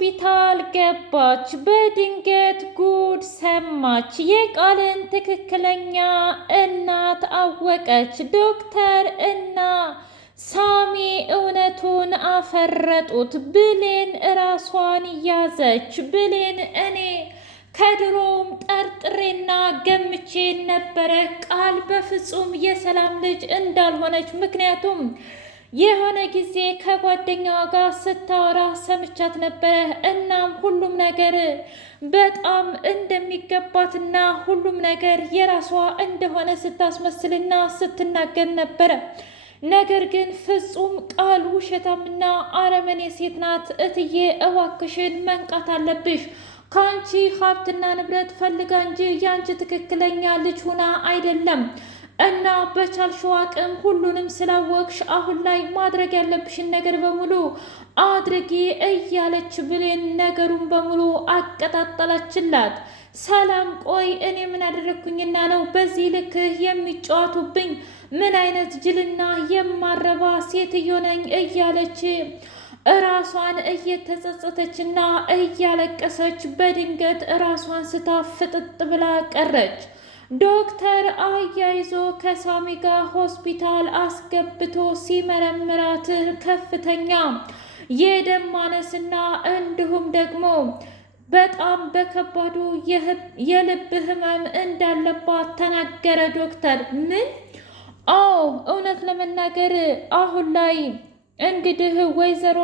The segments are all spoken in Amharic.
ሆስፒታል ገባች። በድንገት ጉድ ሰማች። የቃልን ትክክለኛ እናት አወቀች። ዶክተር እና ሳሚ እውነቱን አፈረጡት። ብሌን ራሷን ያዘች። ብሌን እኔ ከድሮም ጠርጥሬና ገምቼ ነበረ ቃል በፍጹም የሰላም ልጅ እንዳልሆነች። ምክንያቱም የሆነ ጊዜ ከጓደኛዋ ጋር ስታወራ ሰምቻት ነበረ። እናም ሁሉም ነገር በጣም እንደሚገባትና ሁሉም ነገር የራሷ እንደሆነ ስታስመስልና ስትናገር ነበረ። ነገር ግን ፍጹም ቃል ውሸታምና አረመኔ ሴት ናት። እትዬ እባክሽን መንቃት አለብሽ። ከአንቺ ሀብትና ንብረት ፈልጋ እንጂ የአንቺ ትክክለኛ ልጅ ሁና አይደለም እና በቻልሽው አቅም ሁሉንም ስላወቅሽ አሁን ላይ ማድረግ ያለብሽን ነገር በሙሉ አድርጊ እያለች ብሌን ነገሩን በሙሉ አቀጣጠላችላት። ሰላም ቆይ እኔ ምን አደረግኩኝና ነው በዚህ ልክ የሚጫወቱብኝ? ምን አይነት ጅልና የማረባ ሴትዮ ነኝ? እያለች እራሷን እየተጸጸተችና እያለቀሰች በድንገት እራሷን ስታ ፍጥጥ ብላ ቀረች። ዶክተር አያይዞ ከሳሚ ጋር ሆስፒታል አስገብቶ ሲመረምራት ከፍተኛ የደም ማነስና እንዲሁም ደግሞ በጣም በከባዱ የልብ ህመም እንዳለባት ተናገረ። ዶክተር ምን? አዎ እውነት ለመናገር አሁን ላይ እንግዲህ ወይዘሮ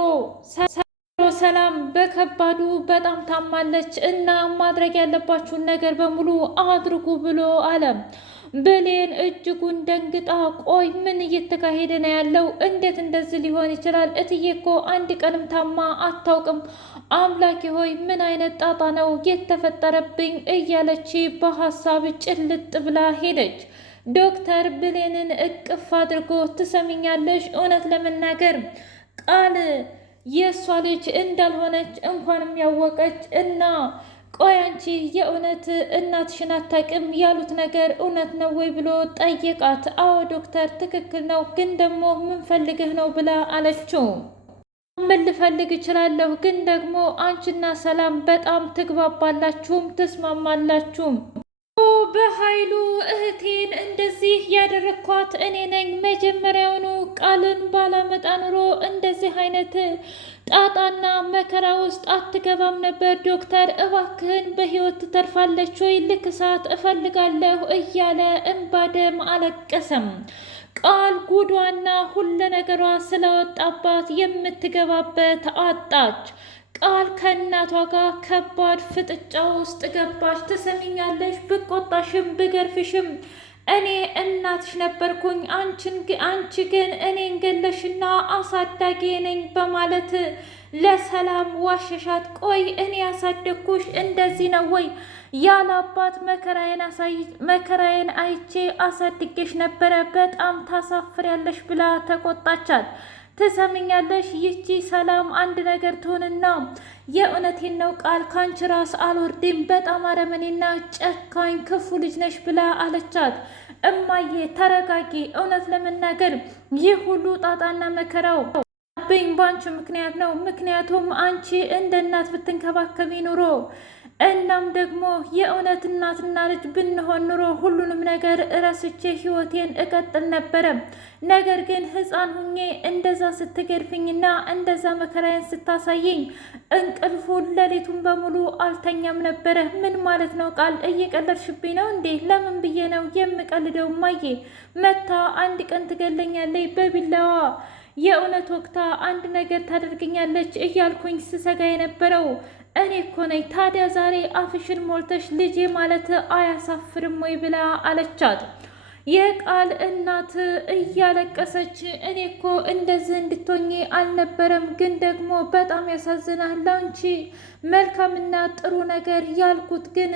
ሰላም በከባዱ በጣም ታማለች እና ማድረግ ያለባችሁን ነገር በሙሉ አድርጉ ብሎ አለ። ብሌን እጅጉን ደንግጣ ቆይ ምን እየተካሄደ ነው ያለው? እንዴት እንደዚህ ሊሆን ይችላል? እትዬ እኮ አንድ ቀንም ታማ አታውቅም። አምላኬ ሆይ ምን አይነት ጣጣ ነው የተፈጠረብኝ? እያለች በሀሳብ ጭልጥ ብላ ሄደች። ዶክተር ብሌንን እቅፍ አድርጎ ትሰሚኛለሽ? እውነት ለመናገር ቃል የእሷ ልጅ እንዳልሆነች እንኳንም ያወቀች እና ቆይ አንቺ የእውነት እናትሽን አታውቅም ያሉት ነገር እውነት ነው ወይ ብሎ ጠየቃት። አዎ ዶክተር ትክክል ነው፣ ግን ደግሞ ምን ፈልገህ ነው ብላ አለችው። ምን ልፈልግ እችላለሁ፣ ግን ደግሞ አንቺና ሰላም በጣም ትግባባላችሁም ትስማማላችሁም። በኃይሉ እህቴን እንደዚህ ያደረግኳት እኔ ነኝ። መጀመሪያውኑ ቃልን ባላመጣ ኑሮ እንደዚህ አይነት ጣጣና መከራ ውስጥ አትገባም ነበር። ዶክተር እባክህን በህይወት ትተርፋለች ወይ ልክሳት እፈልጋለሁ እያለ እንባደም አለቀሰም። ቃል ጉዷና ሁለ ነገሯ ስለወጣባት የምትገባበት አጣች። ቃል ከእናቷ ጋር ከባድ ፍጥጫ ውስጥ ገባች። ትሰሚኛለሽ? ብቆጣሽም ብገርፍሽም እኔ እናትሽ ነበርኩኝ። አንቺ ግን እኔን ገለሽና አሳዳጊ ነኝ በማለት ለሰላም ዋሸሻት። ቆይ እኔ ያሳደግኩሽ እንደዚህ ነው ወይ? ያለ አባት መከራዬን አይቼ አሳድጌሽ ነበረ። በጣም ታሳፍሪያለሽ ብላ ተቆጣቻት። ትሰምኛለሽ? ይቺ ሰላም አንድ ነገር ትሆንና የእውነቴን ነው ቃል ካንቺ ራስ አልወርድም። በጣም አረመኔና ጨካኝ ክፉ ልጅ ነሽ ብላ አለቻት። እማዬ ተረጋጊ። እውነት ለመናገር ይህ ሁሉ ጣጣና መከራው ብኝ ባንቺ ምክንያት ነው። ምክንያቱም አንቺ እንደ እናት ብትንከባከቢ ኑሮ እናም ደግሞ የእውነት እናትና ልጅ ብንሆን ኑሮ ሁሉንም ነገር እረስቼ ህይወቴን እቀጥል ነበረ። ነገር ግን ህፃን ሁኜ እንደዛ ስትገድፍኝና እንደዛ መከራዬን ስታሳየኝ እንቅልፉን ሌሊቱን በሙሉ አልተኛም ነበረ። ምን ማለት ነው ቃል? እየቀለድሽብኝ ነው እንዴ? ለምን ብዬ ነው የምቀልደው? ማዬ መታ አንድ ቀን ትገለኛለች በቢላዋ የእውነት ወቅታ አንድ ነገር ታደርገኛለች እያልኩኝ ስሰጋ የነበረው እኔ እኮ ነኝ። ታዲያ ዛሬ አፍሽን ሞልተሽ ልጄ ማለት አያሳፍርም ወይ ብላ አለቻት። የቃል እናት እያለቀሰች እኔ እኮ እንደዚህ እንድትሆኚ አልነበረም፣ ግን ደግሞ በጣም ያሳዝናል። ላንቺ መልካምና ጥሩ ነገር ያልኩት ግን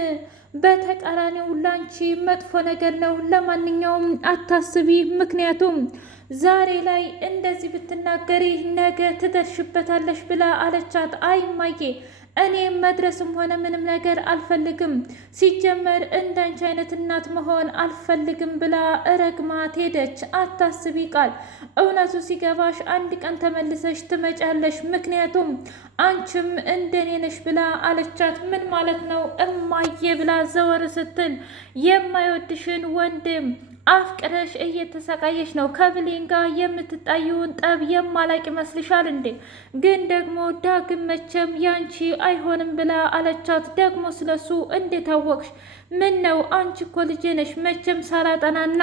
በተቃራኒው ላንቺ መጥፎ ነገር ነው። ለማንኛውም አታስቢ፣ ምክንያቱም ዛሬ ላይ እንደዚህ ብትናገሪ ነገ ትደርሽበታለሽ ብላ አለቻት። አይ እማዬ እኔ መድረስም ሆነ ምንም ነገር አልፈልግም። ሲጀመር እንዳንቺ አይነት እናት መሆን አልፈልግም ብላ ረግማት ሄደች። አታስቢ ቃል፣ እውነቱ ሲገባሽ አንድ ቀን ተመልሰሽ ትመጫለሽ። ምክንያቱም አንቺም እንደኔ ነሽ ብላ አለቻት። ምን ማለት ነው እማዬ ብላ ዘወር ስትል የማይወድሽን ወንድም አፍቅረሽ እየተሰቃየሽ ነው። ከብሌን ጋር የምትጣዩውን ጠብ የማላቅ ይመስልሻል እንዴ? ግን ደግሞ ዳግም መቼም ያንቺ አይሆንም ብላ አለቻት። ደግሞ ስለሱ እንዴት አወቅሽ? ምን ነው አንቺ እኮ ልጄ ነሽ። መቼም ሳላጠናና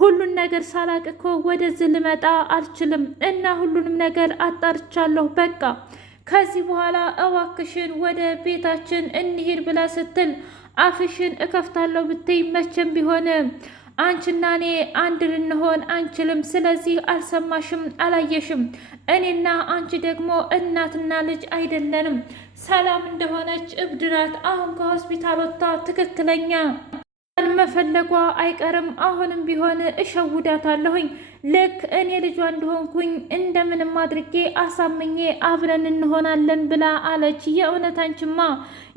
ሁሉን ነገር ሳላቅ እኮ ወደዚህ ልመጣ አልችልም እና ሁሉንም ነገር አጣርቻለሁ። በቃ ከዚህ በኋላ እዋክሽን ወደ ቤታችን እንሂድ ብላ ስትል አፍሽን እከፍታለሁ ብትይ መቼም ቢሆን አንቺና እኔ አንድ ልንሆን አንችልም። ስለዚህ አልሰማሽም፣ አላየሽም። እኔና አንቺ ደግሞ እናትና ልጅ አይደለንም። ሰላም እንደሆነች እብድ ናት። አሁን ከሆስፒታል ወጥታ ትክክለኛ መፈለጓ አይቀርም። አሁንም ቢሆን እሸውዳታለሁኝ። ልክ እኔ ልጇ እንደሆንኩኝ እንደምንም አድርጌ አሳምኜ አብረን እንሆናለን ብላ አለች። የእውነት አንቺማ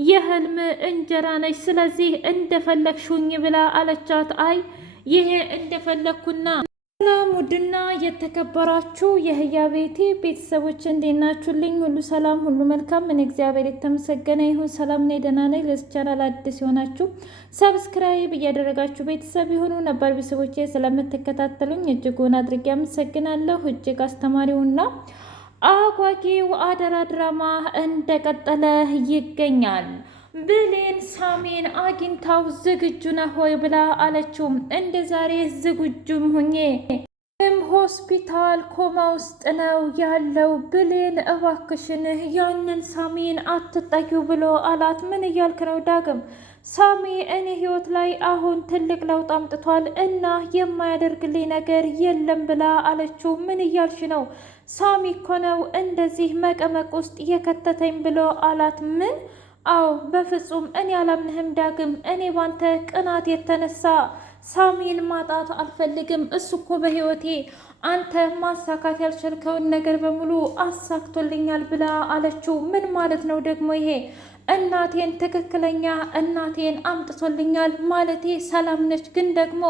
የህልም እንጀራ ነች። ስለዚህ እንደፈለግሽኝ ብላ አለቻት። አይ ይሄ እንደፈለግኩና ሰላም ውድና የተከበራችሁ የህያ ቤቴ ቤተሰቦች እንዴት ናችሁልኝ? ሁሉ ሰላም፣ ሁሉ መልካም። እኔ እግዚአብሔር የተመሰገነ ይሁን ሰላም ነኝ፣ ደህና ነኝ። ለዚህ ቻናል አዲስ የሆናችሁ ሰብስክራይብ እያደረጋችሁ ቤተሰብ የሆኑ ነባር ቤተሰቦቼ ስለምትከታተሉኝ እጅጉን አድርጌ አመሰግናለሁ። እጅግ አስተማሪውና አጓጊው አደራ ድራማ እንደቀጠለ ይገኛል። ብሌን ሳሚን አግኝታው ዝግጁ ነህ ሆይ ብላ አለችው። እንደ ዛሬ ዝግጁም ሁኜ ሆስፒታል ኮማ ውስጥ ነው ያለው። ብሌን እባክሽን ያንን ሳሚን አትጠጊው ብሎ አላት። ምን እያልክ ነው ዳግም? ሳሚ እኔ ህይወት ላይ አሁን ትልቅ ለውጥ አምጥቷል እና የማያደርግልኝ ነገር የለም ብላ አለችው። ምን እያልሽ ነው? ሳሚ እኮ ነው እንደዚህ መቀመቅ ውስጥ የከተተኝ ብሎ አላት። ምን? አዎ በፍጹም እኔ አላምንህም ዳግም። እኔ ባንተ ቅናት የተነሳ ሳሚን ማጣት አልፈልግም። እሱ እኮ በህይወቴ አንተ ማሳካት ያልቻልከውን ነገር በሙሉ አሳክቶልኛል ብላ አለችው። ምን ማለት ነው ደግሞ ይሄ? እናቴን ትክክለኛ እናቴን አምጥቶልኛል ማለቴ ሰላም ነች፣ ግን ደግሞ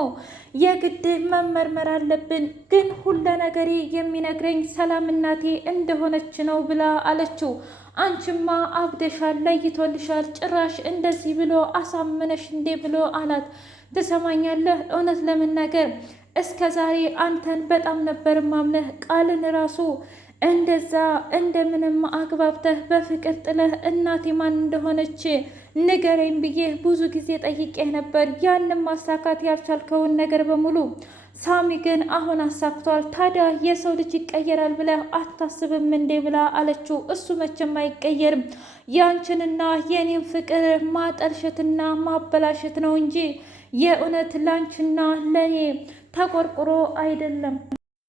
የግድ መመርመር አለብን። ግን ሁለ ነገሬ የሚነግረኝ ሰላም እናቴ እንደሆነች ነው ብላ አለችው። አንቺማ አብደሻል፣ ለይቶልሻል። ጭራሽ እንደዚህ ብሎ አሳመነሽ እንዴ ብሎ አላት። ትሰማኛለህ? እውነት ለመናገር እስከ ዛሬ አንተን በጣም ነበር ማምነህ። ቃልን ራሱ እንደዛ እንደምንም አግባብተህ በፍቅር ጥለህ እናቴ ማን እንደሆነች ንገረኝ ብዬ ብዙ ጊዜ ጠይቄህ ነበር። ያንም ማሳካት ያልቻልከውን ነገር በሙሉ ሳሚ ግን አሁን አሳክቷል። ታዲያ የሰው ልጅ ይቀየራል ብለህ አታስብም እንዴ ብላ አለችው። እሱ መቼም አይቀየርም። ያንቺንና የኔን ፍቅር ማጠልሸትና ማበላሸት ነው እንጂ የእውነት ላንቺና ለኔ ተቆርቁሮ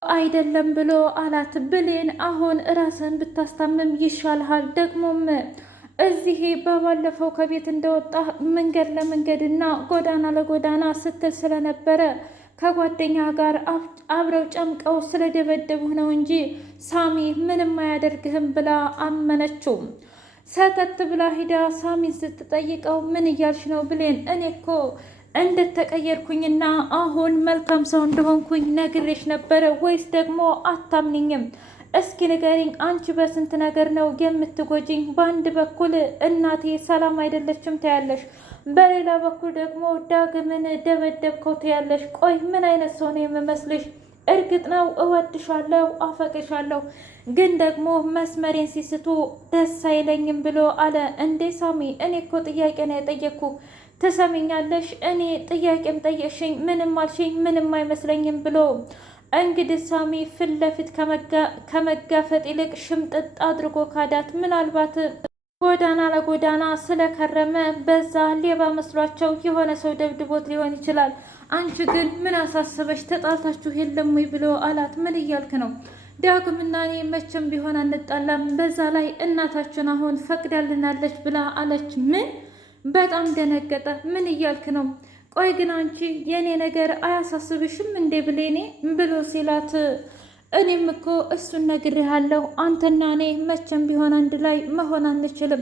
አይደለም ብሎ አላት። ብሌን አሁን ራስን ብታስታምም ይሻልሃል። ደግሞም እዚህ በባለፈው ከቤት እንደወጣ መንገድ ለመንገድና ጎዳና ለጎዳና ስትል ስለነበረ ከጓደኛ ጋር አብረው ጨምቀው ስለደበደቡህ ነው እንጂ ሳሚ ምንም አያደርግህም ብላ አመነችው። ሰተት ብላ ሂዳ ሳሚን ስትጠይቀው ምን እያልሽ ነው ብሌን? እኔ እኮ እንደተቀየርኩኝና አሁን መልካም ሰው እንደሆንኩኝ ነግሬሽ ነበረ ወይስ ደግሞ አታምኝም? እስኪ ንገሪኝ። አንቺ በስንት ነገር ነው የምትጎጂኝ? በአንድ በኩል እናቴ ሰላም አይደለችም ታያለሽ፣ በሌላ በኩል ደግሞ ዳግምን ደበደብከው ትያለሽ። ቆይ ምን አይነት ሰው ነው የምመስልሽ? እርግጥ ነው እወድሻለሁ፣ አፈቅሻለሁ፣ ግን ደግሞ መስመሬን ሲስቱ ደስ አይለኝም ብሎ አለ። እንዴ ሳሚ፣ እኔ እኮ ጥያቄ ነው የጠየቅኩ። ትሰሚኛለሽ? እኔ ጥያቄም ጠየቅሽኝ፣ ምንም አልሽኝ፣ ምንም አይመስለኝም ብሎ እንግዲህ ሳሚ ፊት ለፊት ከመጋፈጥ ይልቅ ሽምጥጥ አድርጎ ካዳት። ምናልባት ጎዳና ለጎዳና ስለከረመ በዛ ሌባ መስሏቸው የሆነ ሰው ደብድቦት ሊሆን ይችላል። አንቺ ግን ምን አሳሰበሽ? ተጣልታችሁ የለም ወይ ብሎ አላት። ምን እያልክ ነው? ዳግምና እኔ መቼም ቢሆን አንጣላም። በዛ ላይ እናታችን አሁን ፈቅዳልናለች ብላ አለች። ምን? በጣም ደነገጠ። ምን እያልክ ነው? ቆይ ግን አንቺ የኔ ነገር አያሳስብሽም እንዴ ብሌኔ ብሎ ሲላት እኔም እኮ እሱን ነግሬሃለሁ። አንተና እኔ መቼም ቢሆን አንድ ላይ መሆን አንችልም።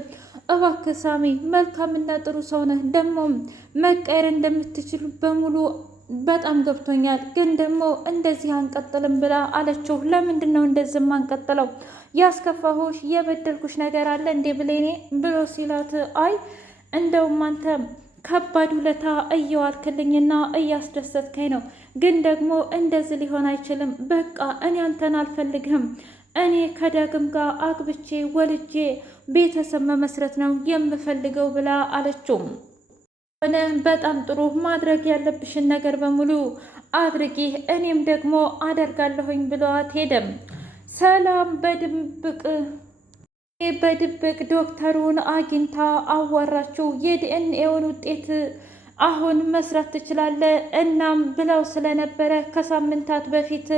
እባክህ ሳሚ መልካምና ጥሩ ሰው ነህ። ደግሞም መቀየር እንደምትችል በሙሉ በጣም ገብቶኛል። ግን ደግሞ እንደዚህ አንቀጥልም ብላ አለችው። ለምንድን ነው እንደዚህ አንቀጥለው? ያስከፋሁሽ የበደልኩሽ ነገር አለ እንዴ ብሌኔ ብሎ ሲላት፣ አይ እንደውም አንተ ከባድ ውለታ እየዋልክልኝና እያስደሰትከኝ ነው። ግን ደግሞ እንደዚህ ሊሆን አይችልም። በቃ እኔ አንተን አልፈልግህም። እኔ ከዳግም ጋር አግብቼ ወልጄ ቤተሰብ መመስረት ነው የምፈልገው ብላ አለችው። ሆነ በጣም ጥሩ፣ ማድረግ ያለብሽን ነገር በሙሉ አድርጊ፣ እኔም ደግሞ አደርጋለሁኝ ብለዋት ሄደም። ሰላም በድብቅ ዶክተሩን አግኝታ አዋራችው። የዲኤንኤውን ውጤት አሁን መስራት ትችላለህ እናም ብለው ስለነበረ ከሳምንታት በፊት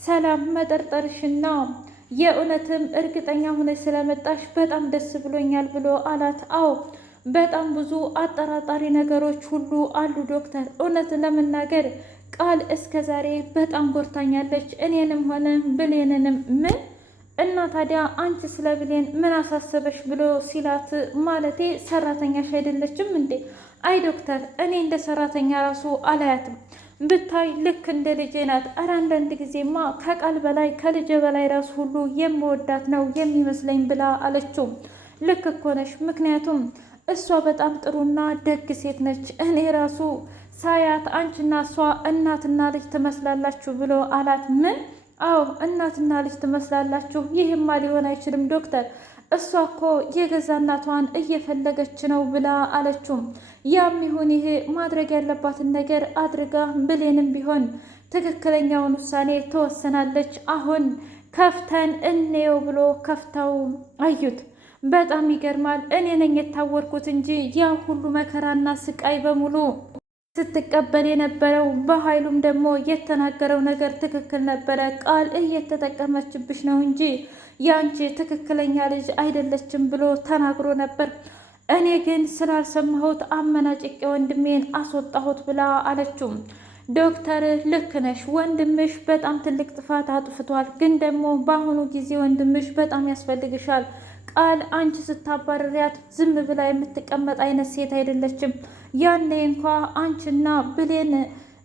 ሰላም መጠርጠርሽና የእውነትም እርግጠኛ ሆነሽ ስለመጣሽ በጣም ደስ ብሎኛል ብሎ አላት። አዎ በጣም ብዙ አጠራጣሪ ነገሮች ሁሉ አሉ ዶክተር። እውነት ለመናገር ቃል እስከ ዛሬ በጣም ጎርታኛለች፣ እኔንም ሆነ ብሌንንም። ምን እና ታዲያ አንቺ ስለ ብሌን ምን አሳሰበሽ ብሎ ሲላት፣ ማለቴ ሰራተኛሽ አይደለችም እንዴ? አይ ዶክተር፣ እኔ እንደ ሰራተኛ ራሱ አላያትም። ብታይ ልክ እንደ ልጄ ናት። ኧረ አንዳንድ ጊዜማ ከቃል በላይ ከልጄ በላይ ራሱ ሁሉ የምወዳት ነው የሚመስለኝ ብላ አለችው። ልክ እኮ ነሽ፣ ምክንያቱም እሷ በጣም ጥሩና ደግ ሴት ነች። እኔ ራሱ ሳያት አንቺና እሷ እናትና ልጅ ትመስላላችሁ ብሎ አላት። ምን? አዎ እናትና ልጅ ትመስላላችሁ። ይህማ ሊሆን አይችልም ዶክተር፣ እሷ እኮ የገዛ እናቷን እየፈለገች ነው ብላ አለችው። ያም ይሁን ይሄ ማድረግ ያለባትን ነገር አድርጋ ብሌንም ቢሆን ትክክለኛውን ውሳኔ ትወስናለች። አሁን ከፍተን እንየው ብሎ ከፍተው አዩት። በጣም ይገርማል። እኔ ነኝ የታወርኩት እንጂ ያ ሁሉ መከራና ስቃይ በሙሉ ስትቀበል የነበረው በኃይሉም ደግሞ የተናገረው ነገር ትክክል ነበረ። ቃል እየተጠቀመችብሽ ነው እንጂ ያንቺ ትክክለኛ ልጅ አይደለችም ብሎ ተናግሮ ነበር። እኔ ግን ስላልሰማሁት አመናጭቄ ወንድሜን አስወጣሁት ብላ አለችው። ዶክተር ልክ ነሽ፣ ወንድምሽ በጣም ትልቅ ጥፋት አጥፍቷል። ግን ደግሞ በአሁኑ ጊዜ ወንድምሽ በጣም ያስፈልግሻል። ቃል አንቺ ስታባረሪያት ዝም ብላ የምትቀመጥ አይነት ሴት አይደለችም። ያኔ እንኳ አንቺና ብሌን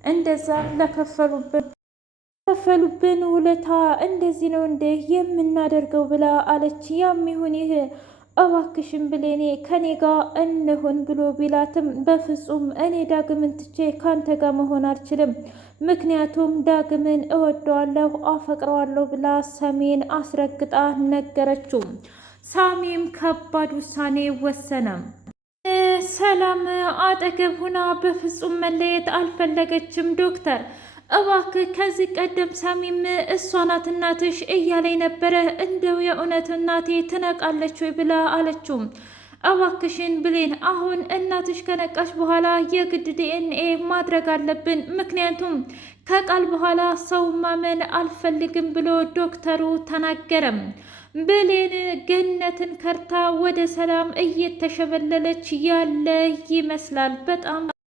እንደዛ ለከፈሉብን ውለታ እንደዚህ ነው እንደ የምናደርገው ብላ አለች። ያም ይሁን ይህ እባክሽን ብሌኔ ከኔ ጋር እንሆን ብሎ ቢላትም በፍጹም እኔ ዳግምን ትቼ ካንተ ጋር መሆን አልችልም፣ ምክንያቱም ዳግምን እወደዋለሁ፣ አፈቅረዋለሁ ብላ ሰሜን አስረግጣ ነገረችው። ሳሚም ከባድ ውሳኔ ወሰነ። ሰላም አጠገብ ሁና በፍጹም መለየት አልፈለገችም። ዶክተር እባክህ ከዚህ ቀደም ሳሚም እሷ ናት እናትሽ እያለኝ ነበረ፣ እንደው የእውነት እናቴ ትነቃለች ወይ ብላ አለችው። እባክሽን ብሌን አሁን እናትሽ ከነቃሽ በኋላ የግድ ዲኤንኤ ማድረግ አለብን፣ ምክንያቱም ከቃል በኋላ ሰው ማመን አልፈልግም ብሎ ዶክተሩ ተናገረም። ብሌን ገነትን ከርታ ወደ ሰላም እየተሸበለለች ያለ ይመስላል። በጣም